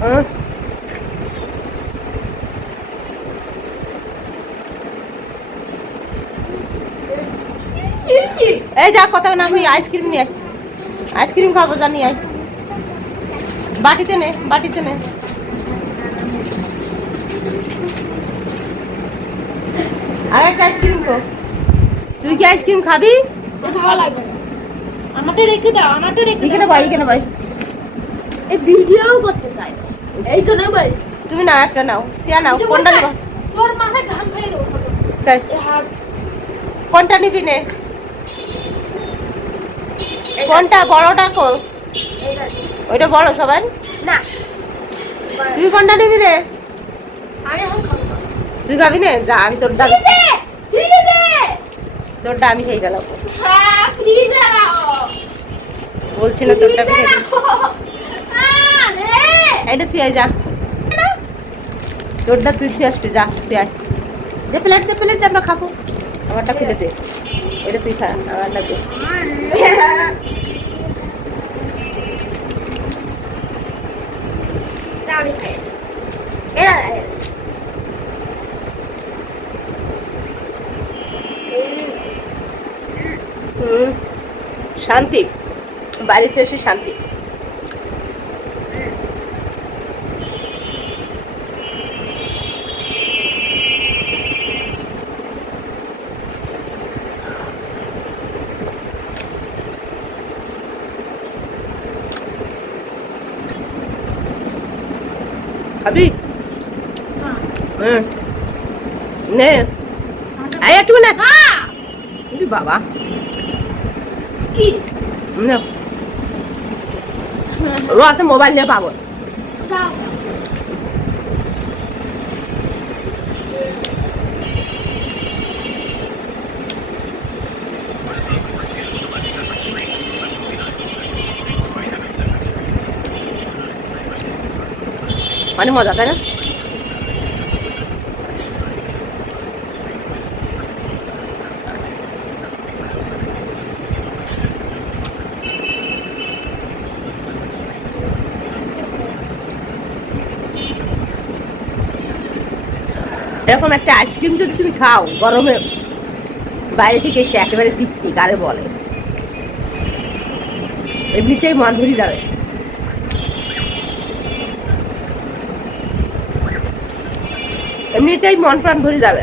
এই যা কথা না কই আইসক্রিম নিয়ে আইসক্রিম খাবো জানি আয় বাটিতে নে আর একটা আইসক্রিম কো তুই কি আইসক্রিম খাবি ভালো লাগবে আমাকে রেখে দাও এখানে ভাই এই ভিডিও করতে চাই এই জন্য ভাই তুমি না একটা নাও সিয়া নাও কোনটা নিবা তোর মাথায় ঘাম ফেলে দেবো কোনটা নিবি নে কোনটা বড়টা কোন ওইটা বড় সবাই না তুই কোনটা নিবি রে আমি এখন খাবো তুই খাবি না যা আমি তোরটা আমি খেয়ে গেলাম হ্যাঁ ফ্রিজে রাখো বলছি না তোরটা আমি খেয়ে এটা তুই আয় যা তোরটা তুই আসবি যা তুই আয় যে প্লেট আমরা খাবো আমারটা খুলে দে এটা তুই খা আমারটা দে আমি খাই শান্তি বাড়িতে এসে শান্তি খাবি নে আয় একটু না বাবা কি না ও একটা মোবাইল নিয়ে পাবো মানে মজা তাই না এরকম একটা আইসক্রিম যদি তুমি খাও গরমে বাইরে থেকে এসে একেবারে তৃপ্তি গালে বলে এমনিতেই মন ভরে যাবে এমনিতেই মন প্রাণ ভরে যাবে